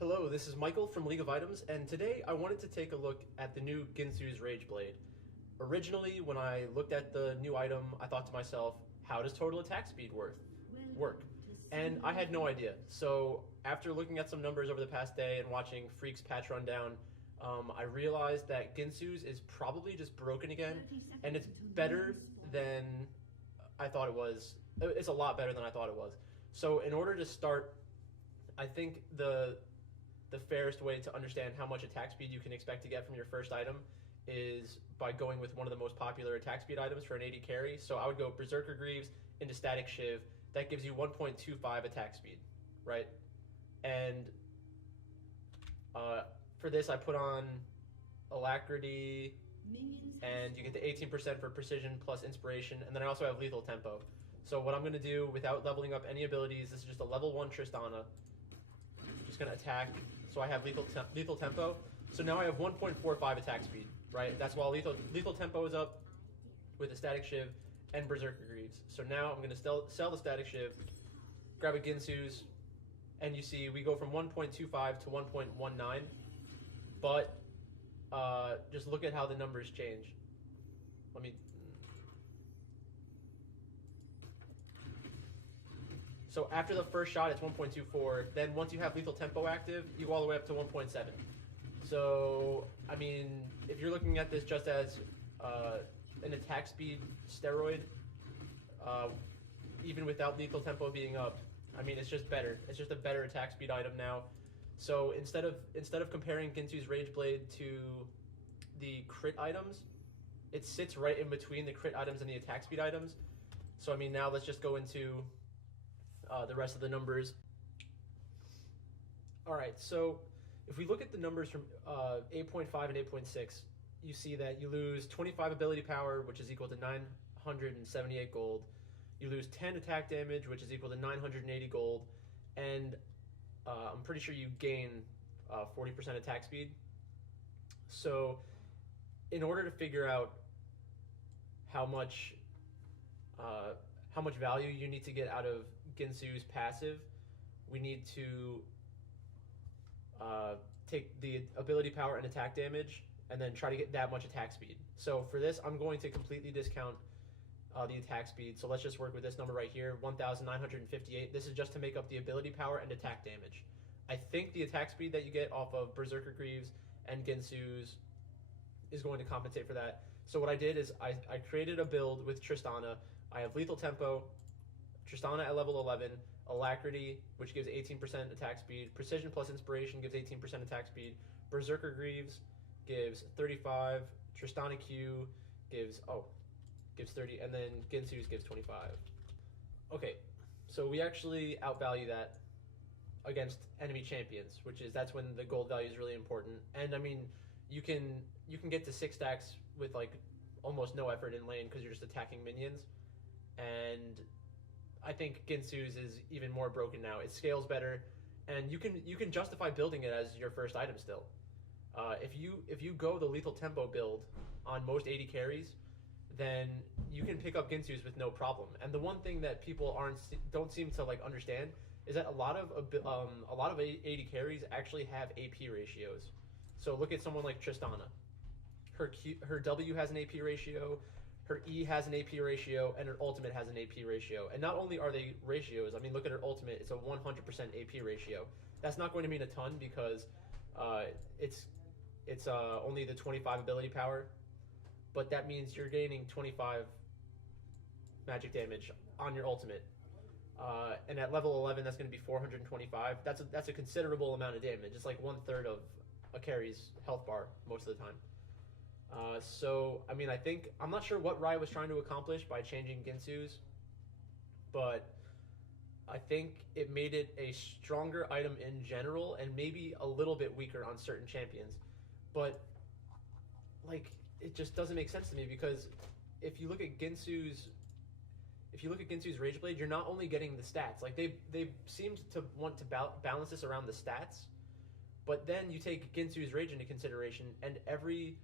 Hello, this is Michael from League of Items, and today I wanted to take a look at the new Guinsoo's Rage Blade. Originally, when I looked at the new item, I thought to myself, how does total attack speed work? And I had no idea. So after looking at some numbers over the past day and watching Freak's patch rundown, I realized that Guinsoo's is probably just broken again, and it's better than I thought it was. It's a lot better than I thought it was. So in order to start, I think the fairest way to understand how much attack speed you can expect to get from your first item is by going with one of the most popular attack speed items for an AD carry. So I would go Berserker Greaves into Static Shiv. That gives you 1.25 attack speed, right? And for this, I put on Alacrity, and you get the 18% for Precision plus Inspiration, and then I also have Lethal Tempo. So what I'm going to do without leveling up any abilities, this is just a level 1 Tristana. Just going to attack. So I have lethal Tempo. So now I have 1.45 attack speed, right? That's while lethal Tempo is up with a Static Shiv and Berserker Greaves. So now I'm going to sell the Static Shiv, grab a Guinsoo's, and you see we go from 1.25 to 1.19. But just look at how the numbers change. Let me... So after the first shot, it's 1.24. Then once you have Lethal Tempo active, you go all the way up to 1.7. So, I mean, if you're looking at this just as an attack speed steroid, even without Lethal Tempo being up, I mean, it's just better. It's just a better attack speed item now. So instead of comparing Guinsoo's Rage Blade to the crit items, it sits right in between the crit items and the attack speed items. So, I mean, now let's just go into the rest of the numbers. All right, so if we look at the numbers from 8.5 and 8.6, you see that you lose 25 ability power, which is equal to 978 gold. You lose 10 attack damage, which is equal to 980 gold. And I'm pretty sure you gain 40% attack speed. So in order to figure out how much value you need to get out of Guinsoo's passive, we need to take the ability power and attack damage and then try to get that much attack speed. So for this, I'm going to completely discount the attack speed. So let's just work with this number right here, 1,958. This is just to make up the ability power and attack damage. I think the attack speed that you get off of Berserker Greaves and Guinsoo's is going to compensate for that. So what I did is I created a build with Tristana. I have Lethal Tempo, Tristana at level 11, Alacrity, which gives 18% attack speed, Precision plus Inspiration gives 18% attack speed, Berserker Greaves gives 35, Tristana Q gives 30, and then Guinsoo's gives 25. Okay, so we actually outvalue that against enemy champions, that's when the gold value is really important. And I mean, you can get to 6 stacks with like almost no effort in lane because you're just attacking minions. And I think Guinsoo's is even more broken now. It scales better, and you can justify building it as your first item still. If you go the Lethal Tempo build on most AD carries, then you can pick up Guinsoo's with no problem. And the one thing that people don't seem to like understand is that a lot of AD carries actually have AP ratios. So look at someone like Tristana. Her W has an AP ratio, her E has an AP ratio, and her ultimate has an AP ratio. And not only are they ratios, I mean, look at her ultimate, it's a 100% AP ratio. That's not going to mean a ton because it's only the 25 ability power, but that means you're gaining 25 magic damage on your ultimate. And at level 11, that's going to be 425. That's a considerable amount of damage. It's like 1/3 of a carry's health bar most of the time. So, I mean, I'm not sure what Riot was trying to accomplish by changing Guinsoo's, but I think it made it a stronger item in general and maybe a little bit weaker on certain champions. But, like, it just doesn't make sense to me because if you look at Guinsoo's Rage Blade, you're not only getting the stats. Like, they seemed to want to balance this around the stats, but then you take Guinsoo's Rage into consideration, and every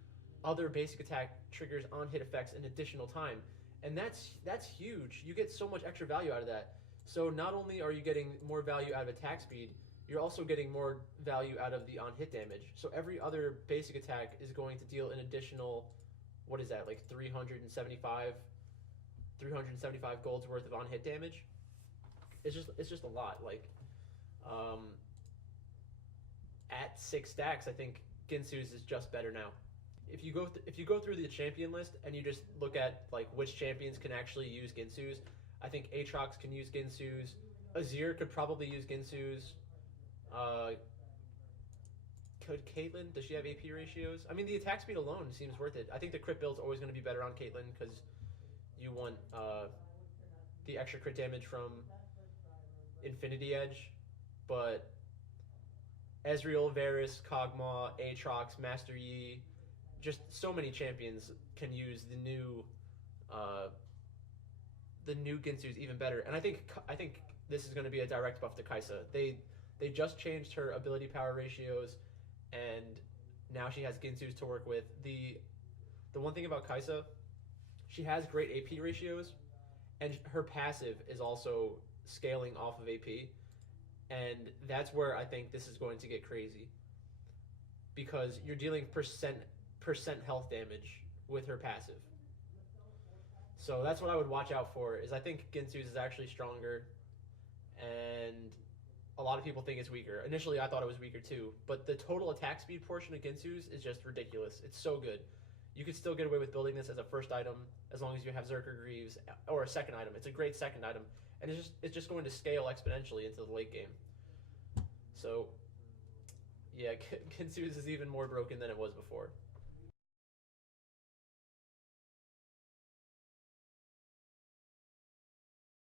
other basic attack triggers on-hit effects an additional time. And that's huge. You get so much extra value out of that. So not only are you getting more value out of attack speed, you're also getting more value out of the on hit damage. So every other basic attack is going to deal an additional, what is that, like 375 gold's worth of on hit damage. It's just a lot. Like, um, at 6 stacks, I think Guinsoo's is just better now. If you go through the champion list and you just look at like which champions can actually use Guinsoo's, I think Aatrox can use Guinsoo's. Azir could probably use Guinsoo's. Uh, could Caitlyn? Does she have AP ratios? I mean, the attack speed alone seems worth it. I think the crit build's always going to be better on Caitlyn because you want the extra crit damage from Infinity Edge, but Ezreal, Varus, Kog'Maw, Aatrox, Master Yi, just so many champions can use the new Guinsoo's even better. And I think this is going to be a direct buff to Kai'Sa. They just changed her ability power ratios, and now she has Guinsoo's to work with. The one thing about Kai'Sa, she has great AP ratios, and her passive is also scaling off of AP, and that's where I think this is going to get crazy, because you're dealing percent health damage with her passive. So that's what I would watch out for. Is I think Guinsoo's is actually stronger, and a lot of people think it's weaker. Initially, I thought it was weaker too, but the total attack speed portion of Guinsoo's is just ridiculous. It's so good. You could still get away with building this as a first item as long as you have Zerker Greaves, or a second item. It's a great second item, and it's just going to scale exponentially into the late game. So, yeah, Guinsoo's is even more broken than it was before.